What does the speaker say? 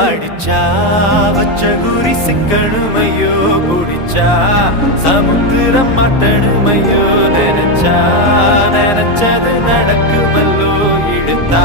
அடிச்சா வச்ச குறி சிக்கணுமையோ குடிச்சா சமுத்திரம் மாட்டணுமையோ நினைச்சா நினைச்சது நடக்குமல்லோ இழுத்தா